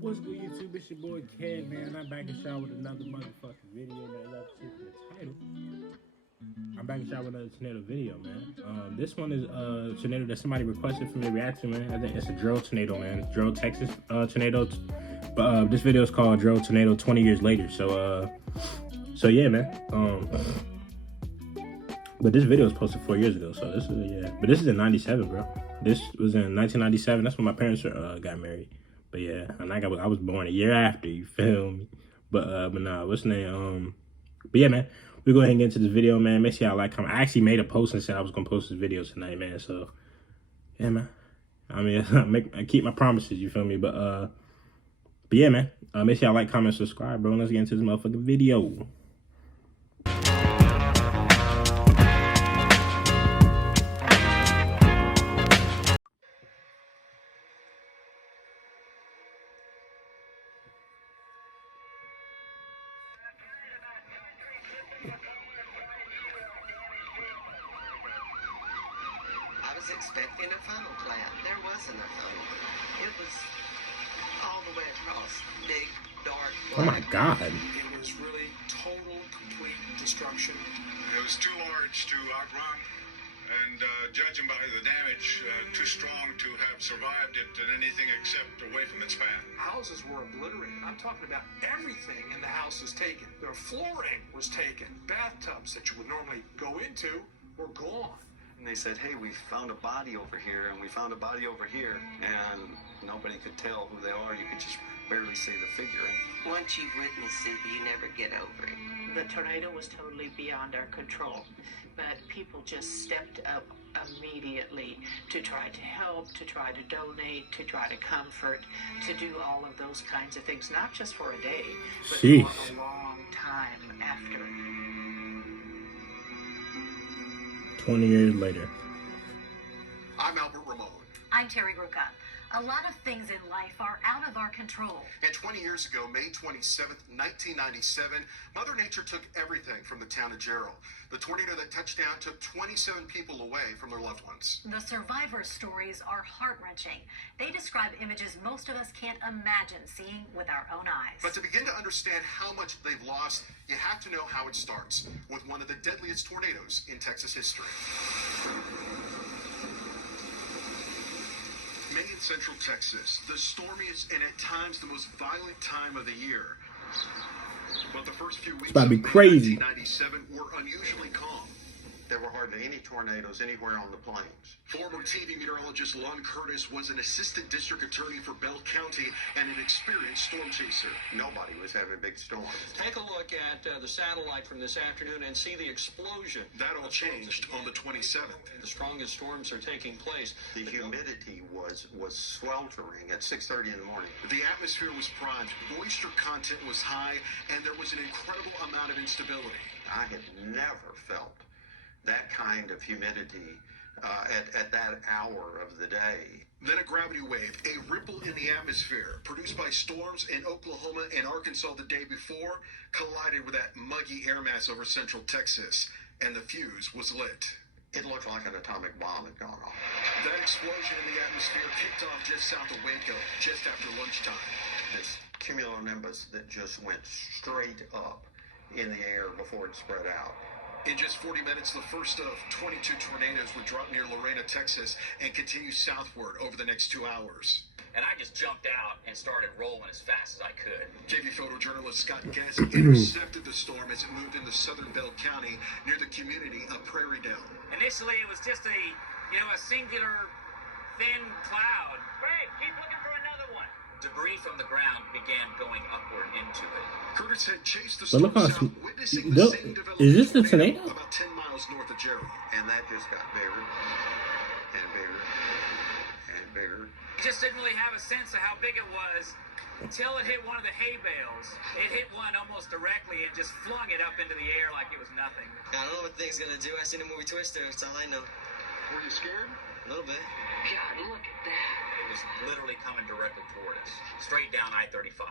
What's good, YouTube? It's your boy Kev, man. I'm back in shot with another motherfucking video, man. That's the title. I'm back in shot with another tornado video, man. This one is a tornado that somebody requested for me to react to, man. I think it's a Jarrell Tornado, man. Jarrell, Texas tornado. But this video is called Jarrell Tornado 20 years later. So yeah, man. But this video was posted 4 years ago, so this is But this is in '97, bro. This was in 1997. That's when my parents got married. But yeah, and I was born a year after. You feel me? But nah, what's the name? But yeah, man, we go ahead and get into this video, man. Make sure y'all like, comment. I actually made a post and said I was gonna post this video tonight, man. So yeah, man. I mean, I keep my promises. You feel me? But yeah, man. Make sure y'all like, comment, subscribe, bro. Let's get into this motherfucking video. I was expecting a funnel cloud. There wasn't a funnel. It was all the way across. Big, dark, black. Oh my God. It was really total, complete destruction. It was too large to outrun, and judging by the damage, too strong to have survived it in anything except away from its path. Houses were obliterated. I'm talking about everything in the house was taken. The flooring was taken. Bathtubs that you would normally go into were gone. And they said, hey, we found a body over here, and we found a body over here, and nobody could tell who they are. You could just barely see the figure. Once you've witnessed it, you never get over it. The tornado was totally beyond our control, but people just stepped up immediately to try to help, to try to donate, to try to comfort, to do all of those kinds of things, not just for a day, but for a long time after. 20 years later. I'm Albert Ramon. I'm Terry Ruka. A lot of things in life are out of our control. And 20 years ago, May 27th, 1997, Mother Nature took everything from the town of Jarrell. The tornado that touched down took 27 people away from their loved ones. The survivors' stories are heart-wrenching. They describe images most of us can't imagine seeing with our own eyes. But to begin to understand how much they've lost, you have to know how it starts, with one of the deadliest tornadoes in Texas history. May in central Texas, the stormiest and at times the most violent time of the year. But the first few weeks about to be of crazy. 1997 were unusually calm. There were hardly any tornadoes anywhere on the plains. Former TV meteorologist Lon Curtis was an assistant district attorney for Bell County and an experienced storm chaser. Nobody was having big storms. Take a look at the satellite from this afternoon and see the explosion. That all changed on the 27th. The strongest storms are taking place. The humidity was sweltering at 6:30 in the morning. The atmosphere was primed, moisture content was high, and there was an incredible amount of instability. I had never felt that kind of humidity at that hour of the day. Then a gravity wave, a ripple in the atmosphere produced by storms in Oklahoma and Arkansas the day before, collided with that muggy air mass over central Texas, and the fuse was lit. It looked like an atomic bomb had gone off. That explosion in the atmosphere kicked off just south of Waco, just after lunchtime. This cumulonimbus that just went straight up in the air before it spread out. In just 40 minutes, the first of 22 tornadoes would drop near Lorena, Texas, and continue southward over the next 2 hours. And I just jumped out and started rolling as fast as I could. KVUE photojournalist Scott Gass intercepted the storm as it moved into southern Bell County near the community of Prairie Dell. Initially, it was just a singular thin cloud. Great, keep looking for another one. Debris from the ground began going upward into it. Curtis had chased the But storm look how south, witnessing the, the same development is this the tornado? about 10 miles north of Jarrell. And that just got bigger and bigger and bigger. We just didn't really have a sense of how big it was until it hit one of the hay bales. It hit one almost directly and just flung it up into the air like it was nothing. I don't know what the thing's gonna do. I seen the movie Twister. That's all I know. Were you scared? A little bit. God, look at that. It was literally coming directly toward us, straight down I-35.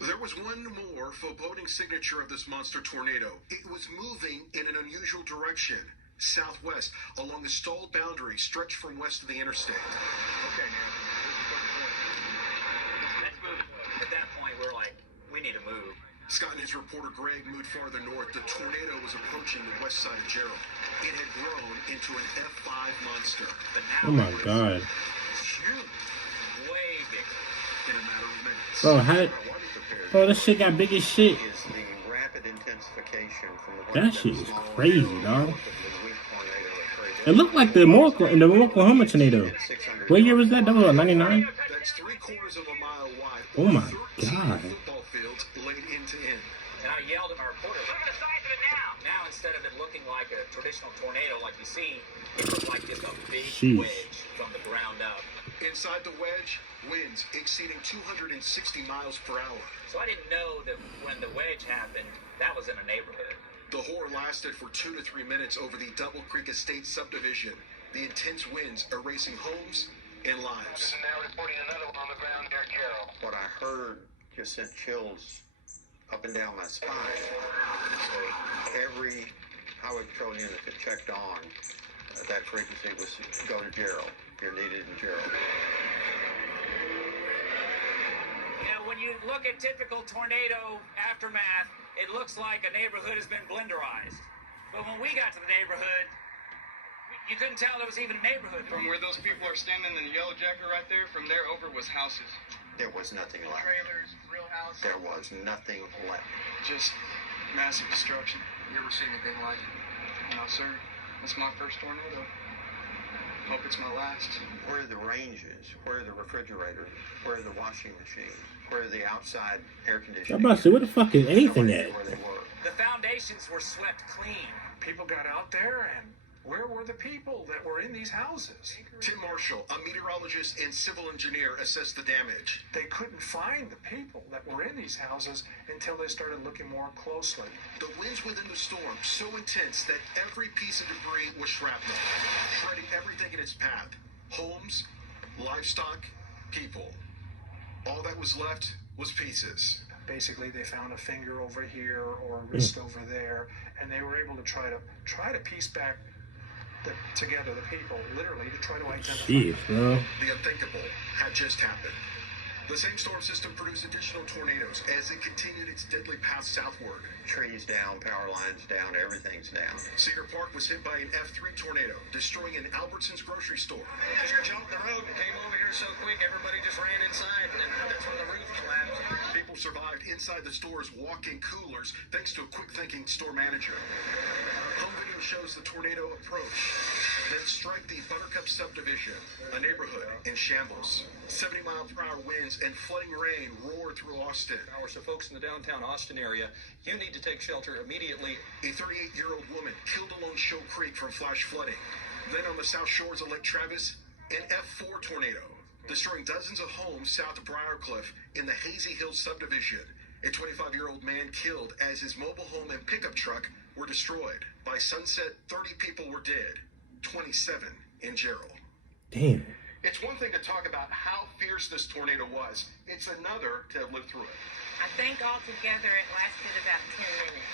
There was one more foreboding signature of this monster tornado. It was moving in an unusual direction, southwest, along the stalled boundary stretched from west of the interstate. Okay, man. Let's move. Scott News reporter Greg moved farther north. The tornado was approaching the west side of Jarrell. It had grown into an F5 monster. Oh my God. Huge. Way bigger. In a matter of minutes. Bro, how? Bro, this shit got big as shit. Is the rapid intensification from the That shit is crazy, dog. It looked like the Oklahoma tornado. What year was that? That was what, 99? That's 3/4 of a mile wide. Oh my 13 God. football fields laid end to end. And I yelled at my reporter, look at the size of it now! Now, instead of it looking like a traditional tornado like you see, it looked like just a big Jeez. wedge from the ground up. Inside the wedge, winds exceeding 260 miles per hour. So I didn't know that when the wedge happened, that was in a neighborhood. The horror lasted for 2 to 3 minutes over the Double Creek Estate subdivision. The intense winds erasing homes and lives. Now reporting another one on the ground near Jarrell. What I heard just sent chills up and down my spine. So every highway patrol unit that checked on that frequency was go to Jarrell. You're needed in Jarrell. You know, when you look at typical tornado aftermath, it looks like a neighborhood has been blenderized. But when we got to the neighborhood, you couldn't tell there was even a neighborhood. From where those people are standing in the yellow jacket right there, from there over was houses. There was nothing left. Trailers, real houses. There was nothing left. Just massive destruction. You ever seen anything like it? No, sir. That's my first tornado. Hope it's my last. Where are the ranges? Where are the refrigerators? Where are the washing machines? Where are the outside air conditioning? I'm about to say, where the fuck is anything at? Where they were. The foundations were swept clean. People got out there, and where were the people that were in these houses? Tim Marshall, a meteorologist and civil engineer, assessed the damage. They couldn't find the people that were in these houses until they started looking more closely. The winds within the storm so intense that every piece of debris was shrapnel, shredding everything in its path. Homes, livestock, people. All that was left was pieces. Basically, they found a finger over here or a wrist over there, and they were able to try to piece back together the people, literally, to try to identify. Jeez, bro. The unthinkable had just happened. The same storm system produced additional tornadoes as it continued its deadly path southward. Trees down, power lines down, everything's down. Cedar Park was hit by an F3 tornado, destroying an Albertsons grocery store. They just jumped the road and came over here so quick, everybody just ran inside, and that's when the roof collapsed. People survived inside the store's walk-in coolers thanks to a quick-thinking store manager. Home video shows the tornado approach, then strike the Buttercup subdivision, a neighborhood in shambles. 70-mile-per-hour winds and flooding rain roared through Austin. So folks in the downtown Austin area, you need to take shelter immediately. A 38-year-old woman killed along Show Creek from flash flooding. Then on the south shores of Lake Travis, an F4 tornado, destroying dozens of homes south of Briarcliff in the Hazy Hills subdivision. A 25-year-old man killed as his mobile home and pickup truck were destroyed. By sunset, 30 people were dead, 27 in Jarrell. Damn. It's one thing to talk about how fierce this tornado was. It's another to have lived through it. I think altogether it lasted about 10 minutes,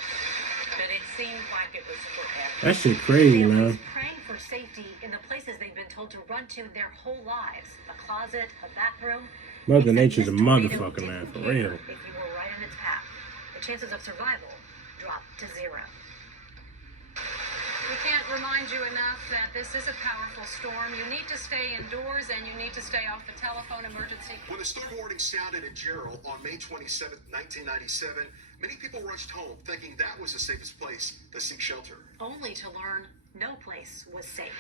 but it seemed like it was forever. That shit crazy, man. Praying for safety in the places they've been told to run to their whole lives. A closet, a bathroom. Mother Nature's a motherfucker, man, for real. If you were right in its path, the chances of survival drop to 0. We can't remind you enough that this is a powerful storm. You need to stay indoors and you need to stay off the telephone emergency. When the storm warning sounded in Jarrell on May 27, 1997, many people rushed home thinking that was the safest place to seek shelter. Only to learn no place was safe.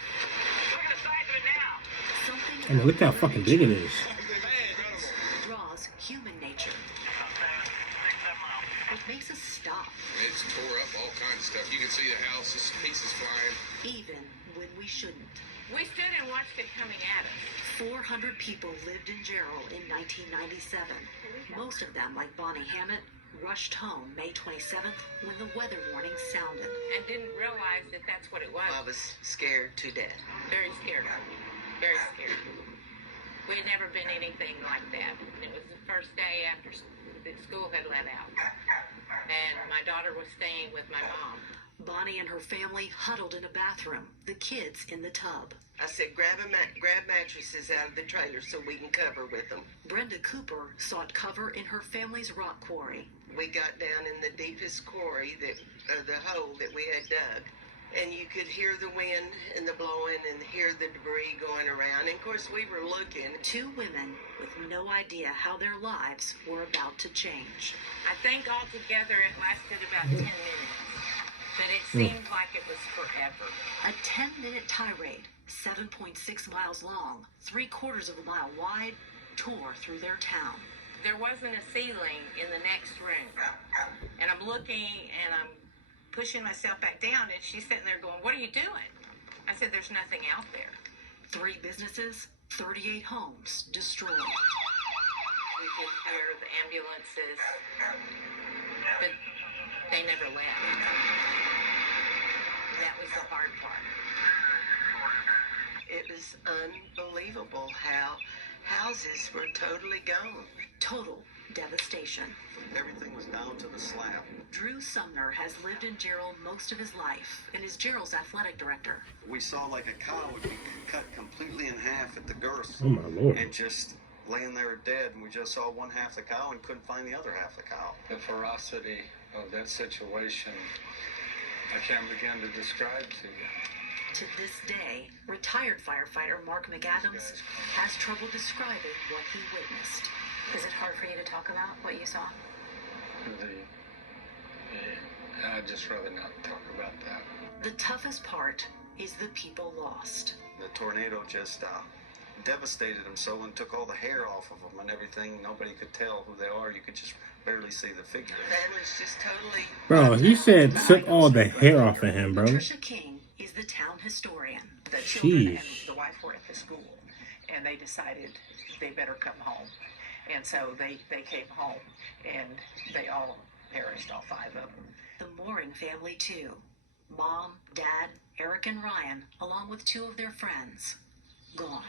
Look at the size of it now! Something I mean, look how fucking big it is. draws human nature. It makes us stop. It's tore up all kinds of stuff. You can see the houses, pieces flying. Even when we shouldn't. We stood and watched it coming at us. 400 people lived in Jarrell in 1997. Most of them, like Bonnie Hammett, rushed home May 27th when the weather warning sounded. And didn't realize that that's what it was. I was scared to death. Very scared of it. Very scared. We had never been anything like that. It was the first day after the school had let out. And my daughter was staying with my mom. Bonnie and her family huddled in a bathroom, the kids in the tub. I said, grab mattresses out of the trailer so we can cover with them. Brenda Cooper sought cover in her family's rock quarry. We got down in the deepest quarry, the hole that we had dug, and you could hear the wind and the blowing and hear the debris going around. And of course, we were looking. Two women with no idea how their lives were about to change. I think altogether it lasted about 10 minutes, but it seemed like it was forever. A 10-minute tirade, 7.6 miles long, 3/4 of a mile wide, tore through their town. There wasn't a ceiling in the next room, and I'm looking and I'm pushing myself back down, and she's sitting there going, "What are you doing?" I said, "There's nothing out there." 3 businesses, 38 homes destroyed. We could hear the ambulances, but they never left. That was the hard part. It was unbelievable how houses were totally gone. Total devastation. Everything was down to the slab. Drew Sumner has lived in Jarrell most of his life and is Jarrell's athletic director. We saw like a cow would be cut completely in half at the girth. Oh my Lord. And just laying there dead, and we just saw one half the cow and couldn't find the other half the cow. The ferocity of that situation, I can't begin to describe to you. To this day, retired firefighter Mark McAdams has trouble describing what he witnessed. Is it hard for you to talk about what you saw? I'd just rather not talk about that. The toughest part is the people lost. The tornado just devastated them so and took all the hair off of them and everything. Nobody could tell who they are. You could just barely see the figure. That was just totally... Bro, he said took all the hair off of him, bro. Patricia King is the town historian. The children and Jeez. the wife were at the school, and they decided they better come home. And so they came home, and they all perished, all 5 of them. The Mooring family, too. Mom, Dad, Eric, and Ryan, along with 2 of their friends, gone.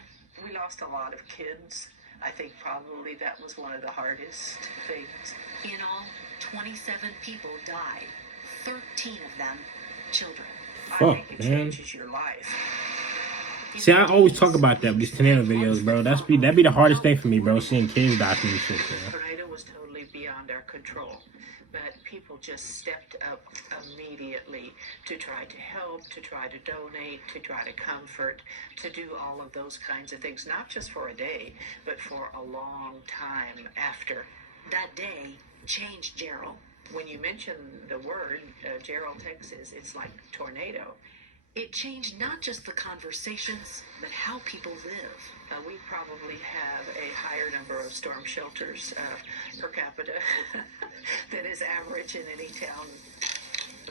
We lost a lot of kids. I think probably that was one of the hardest things. In all, 27 people died, 13 of them children. I Fuck, think it man. changes your life. See, I always talk about that with these tornado videos, bro. That'd be the hardest thing for me, bro. Seeing kids die from this shit, The bro. tornado was totally beyond our control, but people just stepped up immediately to try to help, to try to donate, to try to comfort, to do all of those kinds of things, not just for a day, but for a long time after. That day changed Jarrell. When you mention the word Jarrell, Texas, it's like tornado. It changed not just the conversations, but how people live. We probably have a higher number of storm shelters per capita than is average in any town.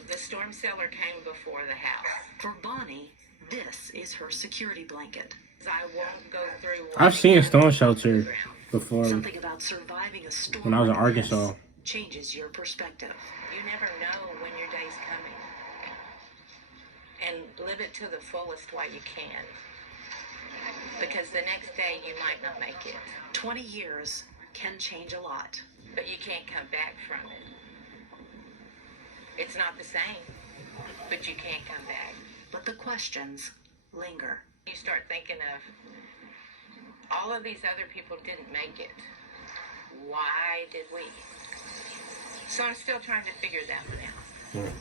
The storm cellar came before the house. For Bonnie, this is her security blanket. I won't go through. I've seen a storm shelter before Something about surviving a storm when I was in like Arkansas. this changes your perspective. You never know when your day's coming. And live it to the fullest while you can. Because the next day you might not make it. 20 years can change a lot. But you can't come back from it. It's not the same, but you can't come back. But the questions linger. You start thinking of all of these other people didn't make it. Why did we? So I'm still trying to figure that one out.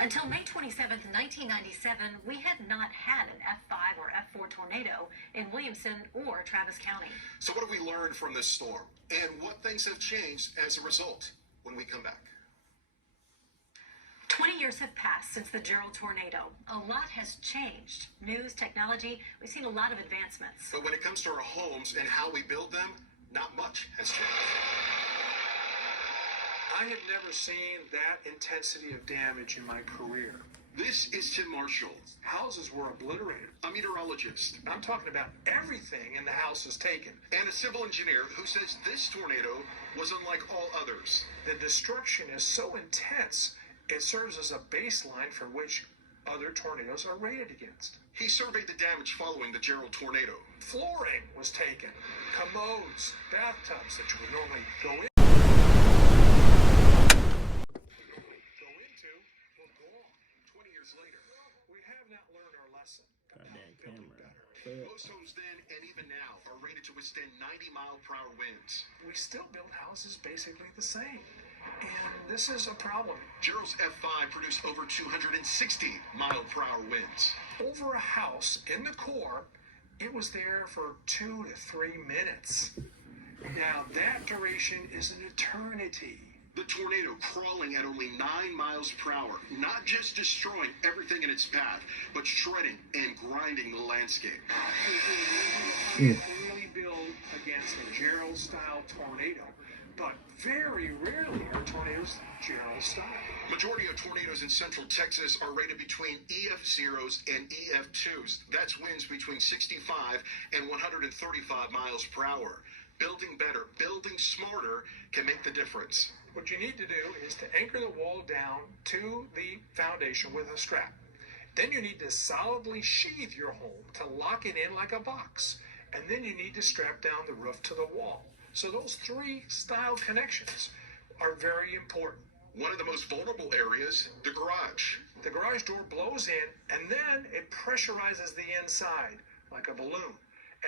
Until May 27th, 1997, we had not had an F5 or F4 tornado in Williamson or Travis County. So what have we learned from this storm? And what things have changed as a result when we come back? 20 years have passed since the Jarrell tornado. A lot has changed. News, technology, we've seen a lot of advancements. But when it comes to our homes and how we build them, not much has changed. I have never seen that intensity of damage in my career. This is Tim Marshall. Houses were obliterated. A meteorologist. I'm talking about everything in the house is taken. And a civil engineer who says this tornado was unlike all others. The destruction is so intense, it serves as a baseline for which other tornadoes are rated against. He surveyed the damage following the Jarrell tornado. Flooring was taken. Commodes, bathtubs that you would normally go into were gone. Most homes then and even now are rated to withstand 90-mile-per-hour winds. We still build houses basically the same. And this is a problem. Jarrell's F5 produced over 260-mile-per-hour winds. Over a house in the core, it was there for 2 to 3 minutes. Now that duration is an eternity. The tornado crawling at only 9 miles per hour, not just destroying everything in its path, but shredding and grinding the landscape. Really build against a Jarrell-style tornado, but very rarely are tornadoes Jarrell-style. Majority of tornadoes in central Texas are rated between EF0s and EF2s. That's winds between 65 and 135 miles per hour. Building better, building smarter can make the difference. What you need to do is to anchor the wall down to the foundation with a strap. Then you need to solidly sheathe your home to lock it in like a box. And then you need to strap down the roof to the wall. So those 3 style connections are very important. One of the most vulnerable areas, the garage. The garage door blows in and then it pressurizes the inside like a balloon.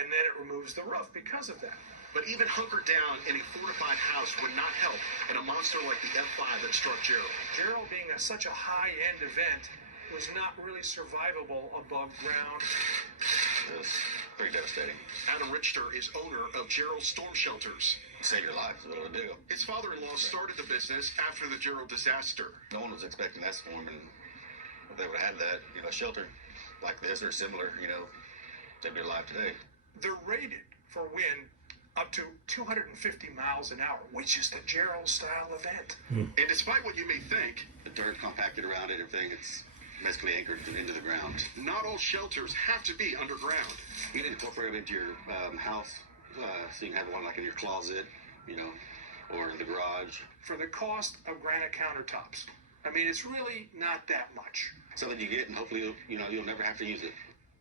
And then it removes the roof because of that. But even hunkered down in a fortified house would not help in a monster like the F5 that struck Jarrell. Jarrell being such a high-end event was not really survivable above ground. It was pretty devastating. Adam Richter is owner of Jarrell Storm Shelters. Save your life is what it'll do. His father-in-law started the business after the Jarrell disaster. No one was expecting that storm, and if they would have had that, shelter like this or similar, they'd be alive today. They're rated for wind up to 250 miles an hour, which is the Jarrell-style event. And despite what you may think, the dirt compacted around it, everything, it's basically anchored into the ground. Not all shelters have to be underground. You need to incorporate it into your house, so you can have one like in your closet, or the garage. For the cost of granite countertops, I mean, it's really not that much. Something you get, and hopefully you'll never have to use it.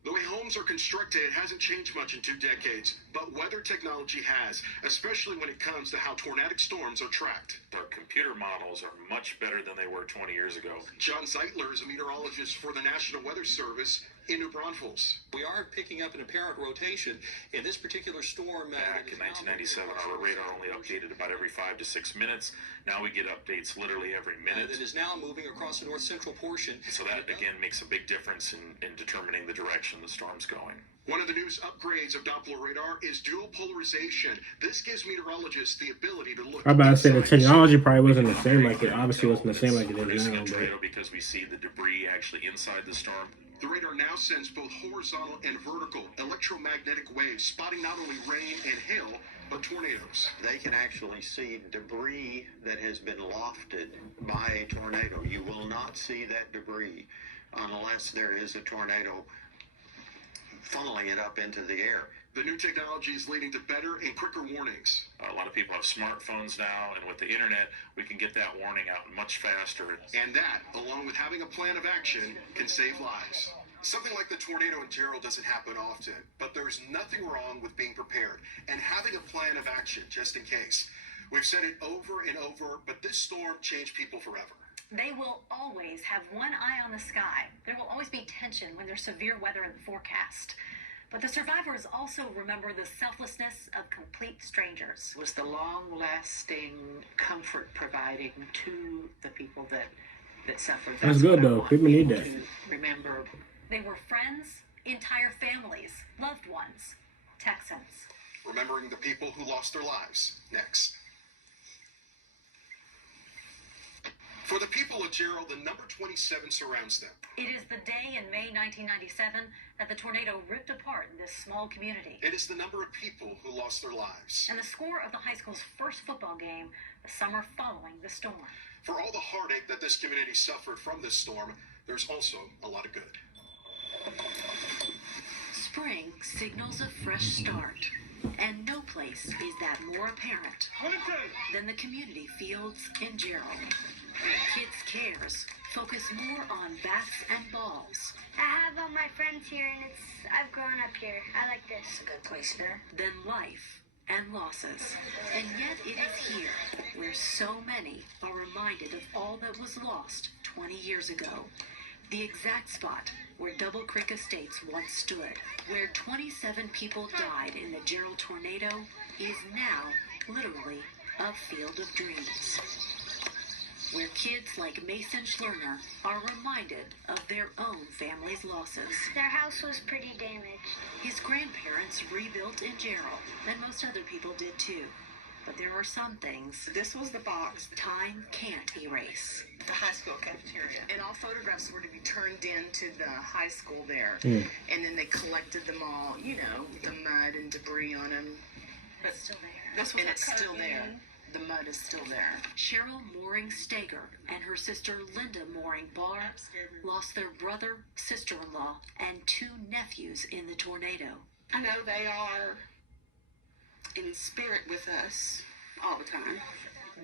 The way homes are constructed hasn't changed much in 2 decades, but weather technology has, especially when it comes to how tornadic storms are tracked. Our computer models are much better than they were 20 years ago. John Zeitler is a meteorologist for the National Weather Service in New Braunfels. We are picking up an apparent rotation in this particular storm. Back in 1997, our radar only updated about every 5 to 6 minutes. Now we get updates literally every minute. That is now moving across the north central portion. So that, again, makes a big difference in determining the direction the storm's going. One of the newest upgrades of Doppler radar is dual polarization. This gives meteorologists the ability to look. I'm about to say the technology probably wasn't the same like it. Obviously, wasn't the same like it is now. But because we see the debris actually inside the storm. The radar now sends both horizontal and vertical electromagnetic waves, spotting not only rain and hail, but tornadoes. They can actually see debris that has been lofted by a tornado. You will not see that debris unless there is a tornado funneling it up into the air. The new technology is leading to better and quicker warnings. A lot of people have smartphones now, and with the internet, we can get that warning out much faster. And that, along with having a plan of action, can save lives. Something like the tornado in Jarrell doesn't happen often, but there's nothing wrong with being prepared and having a plan of action just in case. We've said it over and over, but this storm changed people forever. They will always have one eye on the sky. There will always be tension when there's severe weather in the forecast. But the survivors also remember the selflessness of complete strangers. It was the long-lasting comfort providing to the people that suffered. That's good, though. People need that. Remember. They were friends, entire families, loved ones, Texans. Remembering the people who lost their lives. Next. For the people of Jarrell, the number 27 surrounds them. It is the day in May 1997 that the tornado ripped apart this small community. It is the number of people who lost their lives. And the score of the high school's first football game the summer following the storm. For all the heartache that this community suffered from this storm, there's also a lot of good. Spring signals a fresh start, and no place is that more apparent than the community fields in Jarrell. Kids' cares focus more on bats and balls. I have all my friends here, and I've grown up here. I like this. It's a good place here. Than life and losses. And yet it is here where so many are reminded of all that was lost 20 years ago. The exact spot where Double Creek Estates once stood, where 27 people died in the Jarrell Tornado, is now literally a field of dreams, where kids like Mason Schlerner are reminded of their own family's losses. Their house was pretty damaged. His grandparents rebuilt in Jarrell, and most other people did too. But there are some things This was the box, time can't erase. the high school cafeteria. And all photographs were to be turned into the high school there. Mm. And then they collected them all, you know, the mud and debris on them. But still there. This was it's still there. The mud is still there. Cheryl Mooring Stager and her sister Linda Mooring Barr lost their brother, sister-in-law, and 2 nephews in the tornado. I know they are in spirit with us all the time.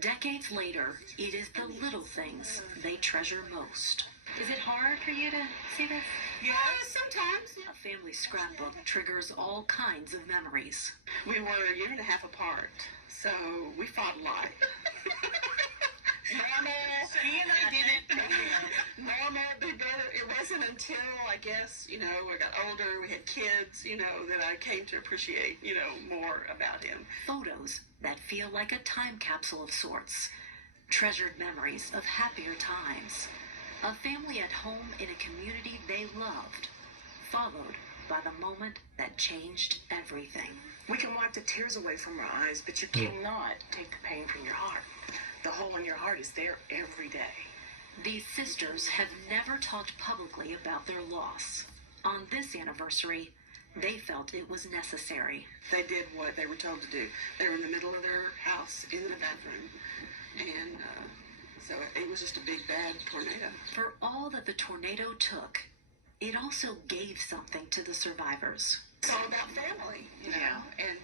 Decades later, it is the little things they treasure most. Is it hard for you to see this? Yeah, sometimes. A family scrapbook triggers all kinds of memories. We were a year and a half apart, so we fought a lot. Normal, he and I did it. Normal, big brother. It wasn't until, I guess, you know, we got older, we had kids, you know, that I came to appreciate, you know, more about him. Photos that feel like a time capsule of sorts. Treasured memories of happier times. A family at home in a community they loved, followed by the moment that changed everything. We can wipe the tears away from our eyes, but you cannot take the pain from your heart. The hole in your heart is there every day. These sisters have never talked publicly about their loss. On this anniversary, they felt it was necessary. They did what they were told to do. They were in the middle of their house, in the bathroom, and so it was just a big, bad tornado. For all that the tornado took, it also gave something to the survivors. It's all about family, you know, and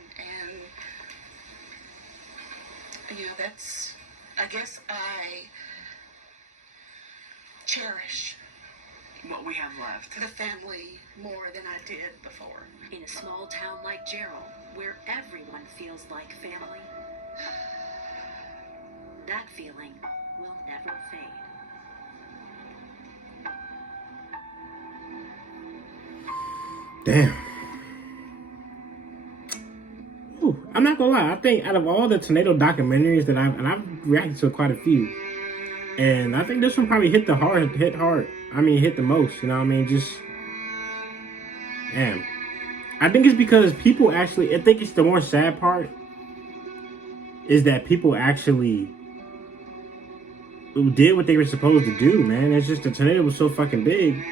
you know, that's, I guess I cherish what we have left. The family more than I did before. In a small town like Jarrell, where everyone feels like family, that feeling will never fade. Damn. Ooh, I'm not gonna lie. I think out of all the tornado documentaries that I've reacted to quite a few, and I think this one probably hit hard. I mean, hit the most. You know what I mean? Just, damn. I think it's because people actually. I think it's the more sad part is that people actually did what they were supposed to do. Man, it's just the tornado was so fucking big.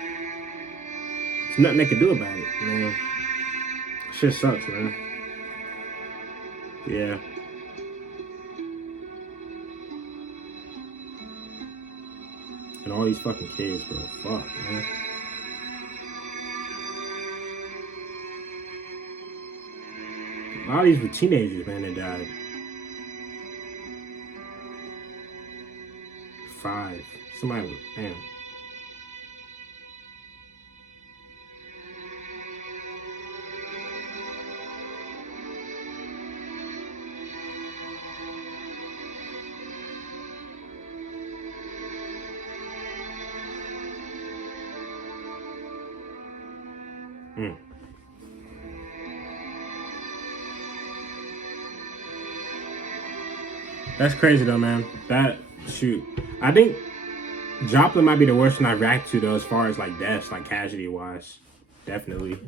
There's nothing they could do about it, man. Shit sucks, man. Yeah. And all these fucking kids, bro. Fuck, man. A lot of these were teenagers, man, that died. 5. Somebody was, damn. That's crazy though, man. That shoot. I think Joplin might be the worst one I react to though, as far as like deaths, like casualty wise. Definitely.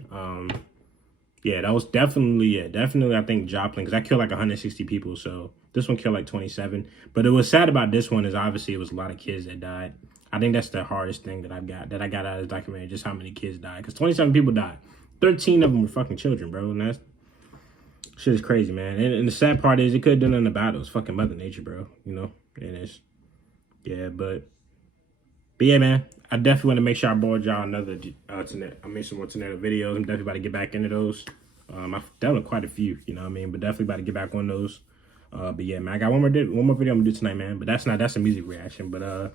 Yeah, that was definitely I think Joplin, because I killed like 160 people, so this one killed like 27. But it was sad about this one is obviously it was a lot of kids that died. I think that's the hardest thing that I got out of this documentary, just how many kids died. Because 27 people died. 13 of them were fucking children, bro. And that's shit is crazy, man. And the sad part is it could have done nothing about it. It was fucking Mother Nature, bro. You know? And it's, yeah, but yeah, man. I definitely want to make sure I brought y'all another tornado. I made some more tornado videos. I'm definitely about to get back into those. I've done quite a few, you know what I mean? But definitely about to get back on those. But yeah, man, I got one more video I'm gonna do tonight, man. But that's a music reaction. But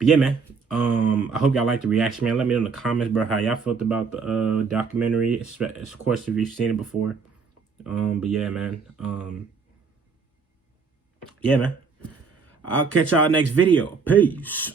yeah, man. I hope y'all liked the reaction, man. Let me know in the comments, bro, how y'all felt about the documentary. Of course, if you've seen it before. But yeah, man. Yeah, man. I'll catch y'all next video. Peace.